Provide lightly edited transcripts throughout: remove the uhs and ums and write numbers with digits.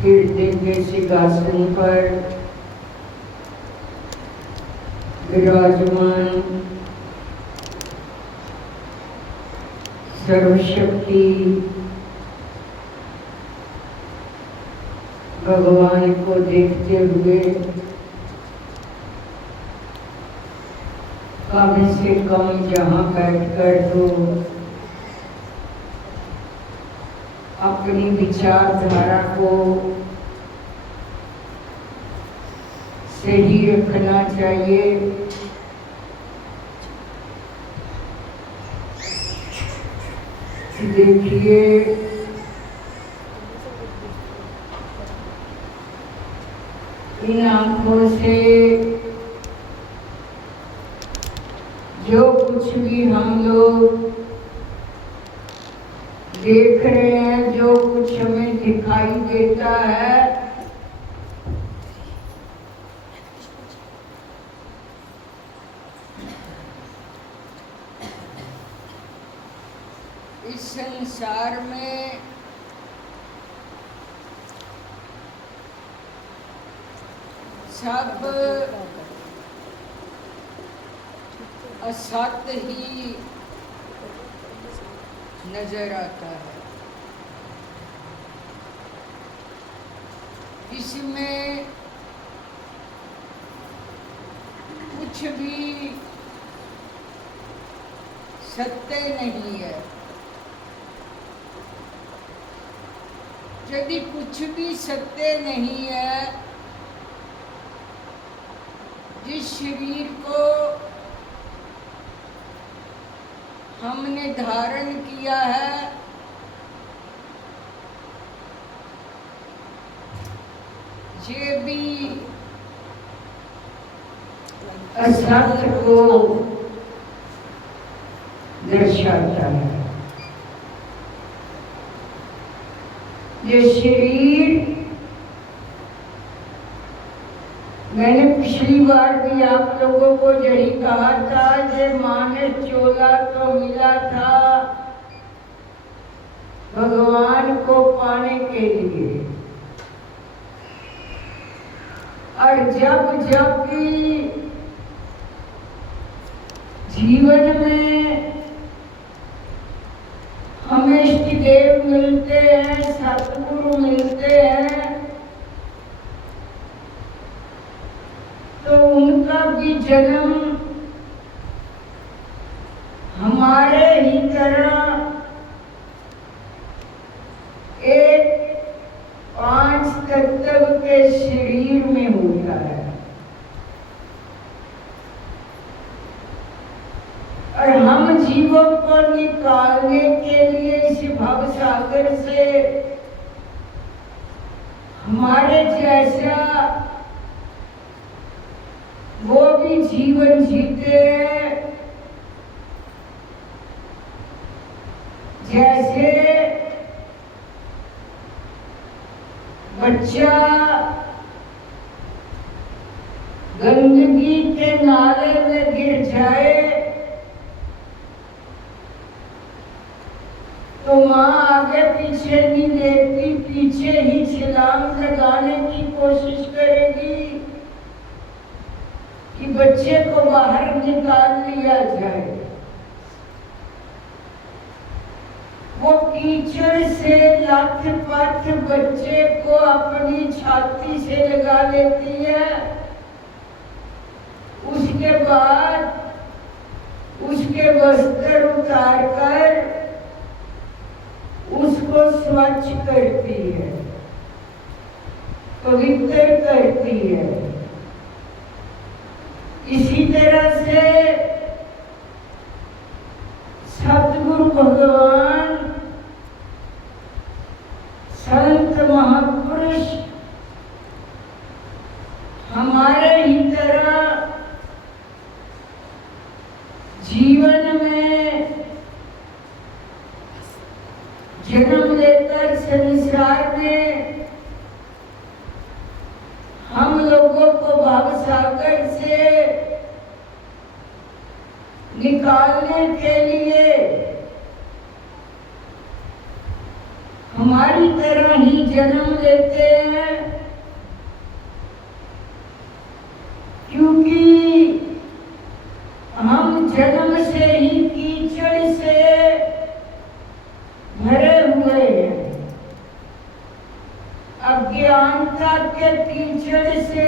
हृदय के सिंहासन पर विराजमान सर्वशक्ति भगवान को देखते हुए कम से कम जहाँ बैठकर तो अपनी विचारधारा को सही रखना चाहिए। देखिए, इन आंखों से जो कुछ भी हम लोग देख रहे हैं, जो कुछ हमें दिखाई देता है, इस संसार में सब असत्य ही नजर आता है। इसमें कुछ भी सत्य नहीं है। यदि कुछ भी सत्य नहीं है, जिस शरीर को हमने धारण किया है, ये भी असत्य को दर्शाता है। ये शरीर, मैंने पिछली बार भी आप लोगों को यही कहा था, ये मानस चोला तो मिला था भगवान को पाने के लिए, और जब जब भी जीवन में हमें इष्ट देव मिलते हैं, सतगुरु मिलते हैं, तो उनका भी जन्म हमारे ही तरह एक 5 तत्व के शरीर में होता है, और हम जीवों को निकालने के लिए इस भव सागर से हमारे जैसा वो भी जीवन जीते हैं, जैसे बच्चा गंदगी के नाले में गिर जाए तो माँ आगे पीछे नहीं देखती, पीछे ही छलांग लगाने की कोशिश करेगी कि बच्चे को बाहर निकाल लिया जाए। वो कीचड़ से लथपथ बच्चे को अपनी छाती से लगा लेती है, उसके बाद उसके वस्त्र उतार कर उसको स्वच्छ करती है, पवित्र करती है। इसी तरह से सतगुरु भगवान, संत महापुरुष हमारे ही तरह जीवन में जन्म लेकर संसार में हम लोगों को भवसागर से निकालने के लिए हमारी तरह ही जन्म लेते हैं, क्योंकि हम जन्म से ही कीचड़ से भरे हुए हैं। अज्ञानता के कीचड़ से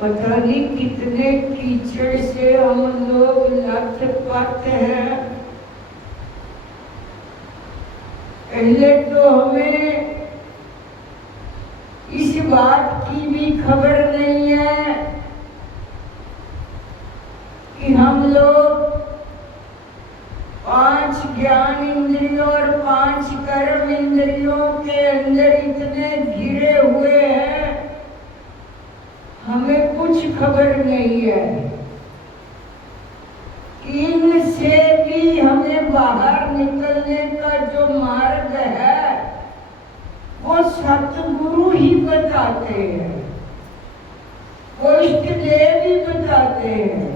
पता नहीं कितने कीचड़ से हम लोग लथपथ हैं। पहले तो हमें इस बात की भी खबर नहीं है कि हम लोग 5 ज्ञान इंद्रियों और 5 कर्म इंद्रियों के अंदर इतने घिरे हुए हैं, हमें कुछ खबर नहीं है। इनसे भी हमें बाहर निकलने का जो मार्ग है वो सतगुरु ही बताते हैं, वो इष्ट देव ही बताते हैं।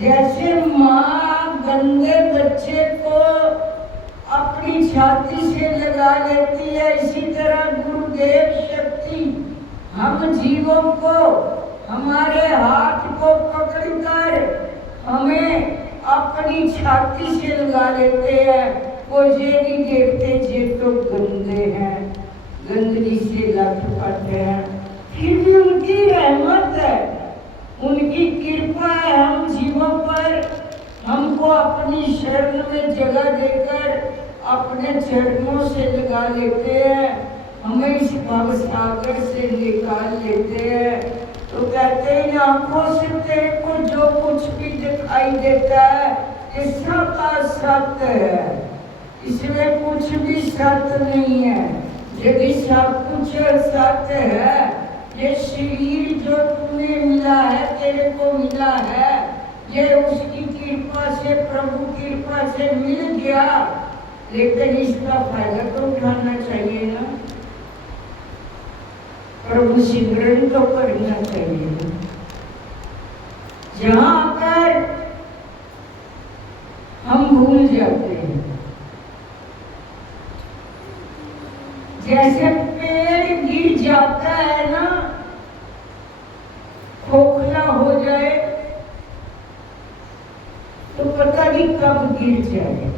जैसे माँ गंदे बच्चे को अपनी छाती से लगा लेती है, इसी तरह गुरुदेव शक्ति हम जीवों को हमारे हाथ को पकड़कर हमें अपनी छाती से लगा लेते हैं। वो ये नहीं देखते ये तो गंदे हैं, गंदगी से लथपथ हैं, फिर भी उनकी रहमत है, उनकी कृपा है हम जीवों पर। हमको अपनी शरण में जगह देकर अपने चरणों से लगा लेते हैं, हमें इस भव सागर से निकाल लेते हैं। तो कहते हैं आंखों से तेरे को जो कुछ भी दिखाई देता है ये सब असत्य है, इसमें कुछ भी सत्य नहीं है। यदि सब कुछ सत्य है, ये शरीर जो तुम्हें मिला है, तेरे को मिला है, ये उसकी कृपा से, प्रभु कृपा से मिल गया, लेकिन इसका फायदा तो उठाना चाहिए ना, प्रभु सिमरन तो करना चाहिए। जहां पर हम भूल जाते हैं, जैसे पेड़ गिर जाता है ना, खोखला हो जाए तो पता नहीं कब गिर जाए।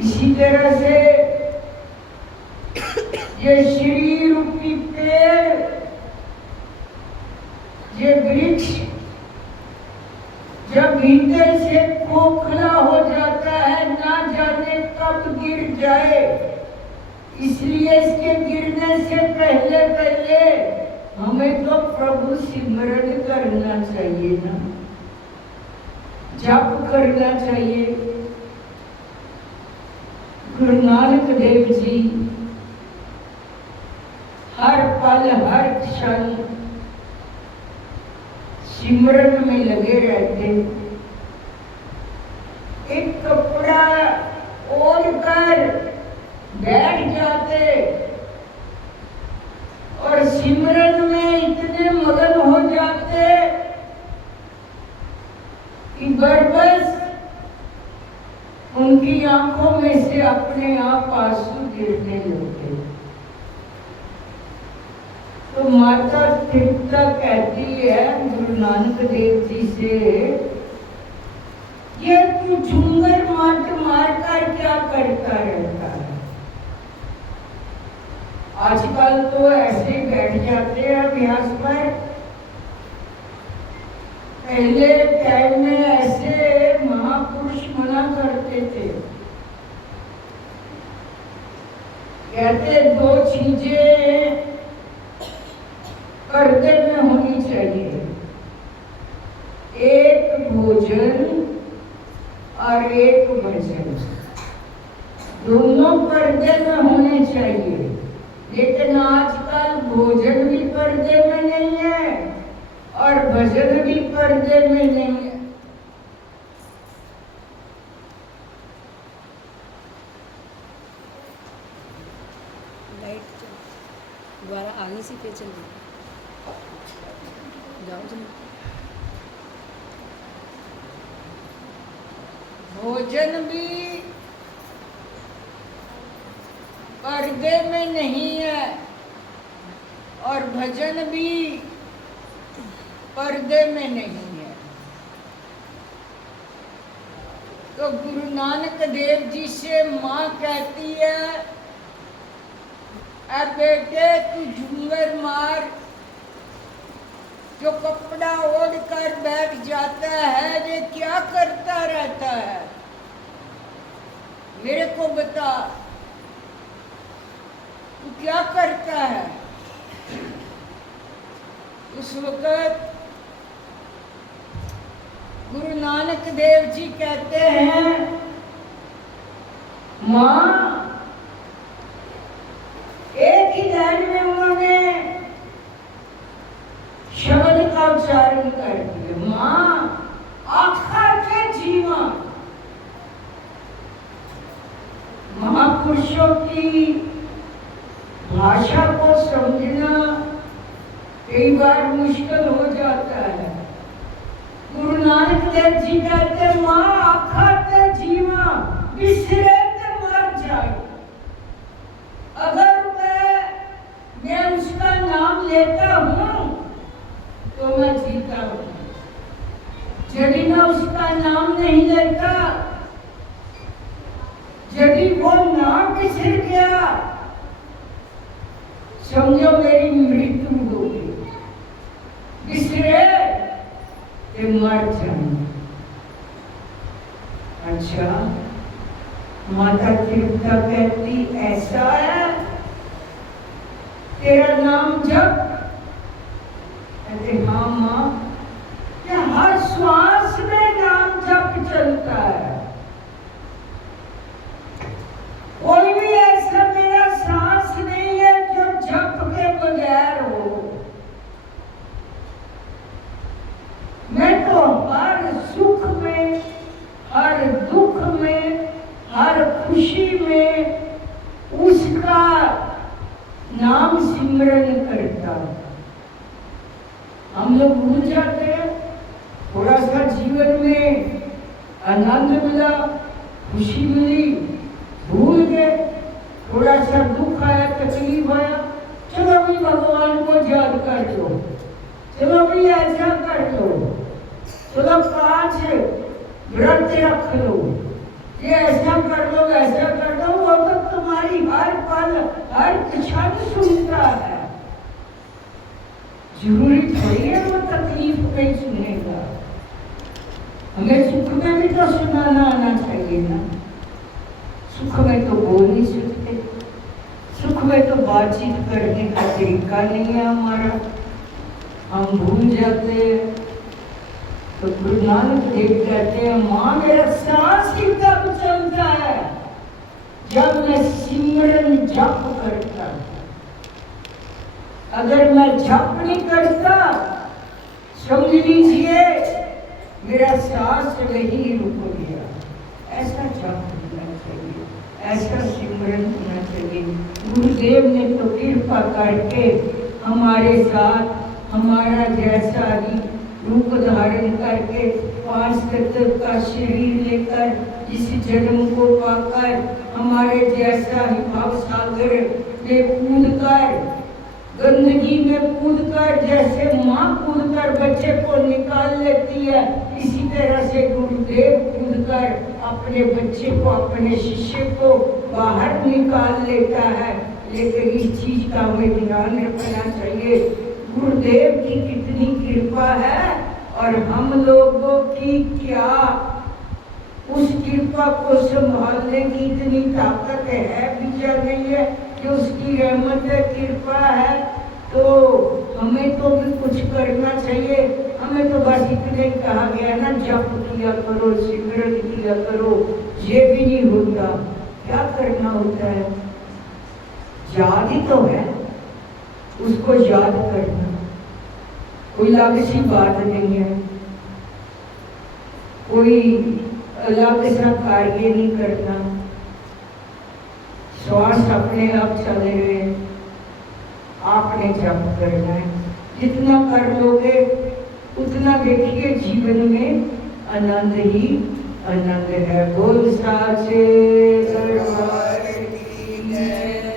इसी तरह से ये शरीर रूपी पेड़, ये वृक्ष जब भीतर से खोखला हो जाता है, ना जाने कब गिर जाए, इसलिए इसके गिरने से पहले पहले हमें तो प्रभु सिमरन करना चाहिए ना, जप करना चाहिए। गुरु नानक देव जी हर पल हर क्षण सिमरन में लगे रहते। एक कपड़ा ओढ़ कर बैठ जाते और सिमरन में इतने मगन हो जाते कि बस उनकी आंखों में से अपने आप आंसू गिरने लगते। तो माता तृप्ता कहती है गुरु नानक देव जी से, ये तू झुंगर मार कर क्या करता रहता है? आजकल तो ऐसे ही बैठ जाते हैं अभ्यास पर। पहले टाइम में ऐसे महापुरुष मना करते थे, कहते 2 चीजें पर्दे में होनी चाहिए, एक भोजन और एक भजन, दोनों पर्दे में होने चाहिए। लेकिन आजकल भोजन भी पर्दे में नहीं है और भजन भी पर्दे में नहीं है। लाइट दोबारा आगे से पे चल रही जाओ जी। भोजन भी पर्दे में नहीं है और भजन भी पर्दे में नहीं है। तो गुरु नानक देव जी से माँ कहती है, अब बेटे तू झूमर मार, जो कपड़ा ओढ़ कर बैठ जाता है ये क्या करता रहता है, मेरे को बता तू क्या करता है। उस वक्त गुरु नानक देव जी कहते हैं, माँ, एक ही लाइन में उन्होंने शब्द का उच्चारण कर दिया, माँ आखा के जीवा। महापुरुषों की भाषा को समझना कई बार मुश्किल हो जाता है। गुरु नानक देव जी कहते हैं, माँ आखा के जीवा, बिसरे ते मर जाए। अगर मैं उसका नाम लेता हूँ तो मैं जीता हूँ, यदि मैं उसका नाम नहीं लेता, यदि वो नाम बिछड़ गया, समझो मेरी मृत्यु होगी। बिसरे ते मर जाए। अच्छा, माता तृप्ता कहती ऐसा है, तेरा नाम जप। कहते हाँ माँ, क्या हर श्वास में नाम जप चलता है। कोई भी ऐसा मेरा सांस नहीं है जो जप के बगैर हो। मैं तो हर सुख में, हर दुख में, हर खुशी में उसका नाम सिमरन करता। हम लोग भूल जाते हैं, थोड़ा सा जीवन में आनंद मिला, खुशी मिली, भूल गए, थोड़ा सा दुख आया, तकलीफ आया, चलो भी भगवान को याद कर लो, चलो भी ऐसा कर लो, चलो 5 व्रत रख लो, ये ऐसा कर लो, ऐसा कर लो। वो तो तुम्हारी हर पल, हर क्षण सुनता है। जरूरी थोड़ी है वो तकलीफ में सुनेगा। हमें सुख में भी तो सुनाना आना चाहिए ना। सुख में तो बोल नहीं सकते, सुख में तो बातचीत करने का तरीका नहीं है हमारा, हम भूल जाते हैं। तो गुरु नानक देव कहते हैं, माँ मेरा सांस ही तब चलता है जब मैं सिमरन जप करता। अगर मैं जप नहीं करता, समझ लीजिए मेरा सांस वही रुक गया। ऐसा जप होना चाहिए, ऐसा सिमरन होना चाहिए। गुरुदेव ने तो कृपा करके हमारे साथ हमारा जैसा ही रूप धारण करके 5 तत्व का शरीर लेकर इस जन्म को पाकर हमारे जैसा ही भाव सागर में कूदकर, गंदगी में कूदकर, जैसे माँ कूदकर बच्चे को निकाल लेती है, इसी तरह से गुरुदेव कूदकर अपने बच्चे को, अपने शिष्य को बाहर निकाल लेता है। लेकिन इस चीज का हमें ध्यान रखना चाहिए, गुरुदेव की कितनी कृपा है और हम लोगों की क्या उस कृपा को संभालने की इतनी ताकत है भी या नहीं है कि उसकी रहमत है, कृपा है। तो हमें तो भी कुछ करना चाहिए। हमें तो बस इतने ही कहा गया ना, जप किया करो, सिमरन किया करो, ये भी नहीं होता। क्या करना होता है? याद ही तो है, उसको याद करना कोई अलग सी बात नहीं है, कोई अलग सा कार्य नहीं करना। श्वास अपने आप चले हुए, आपने जप करना है। जितना कर लोगे उतना देखिए जीवन में आनंद ही आनंद है बोल साचे दरबार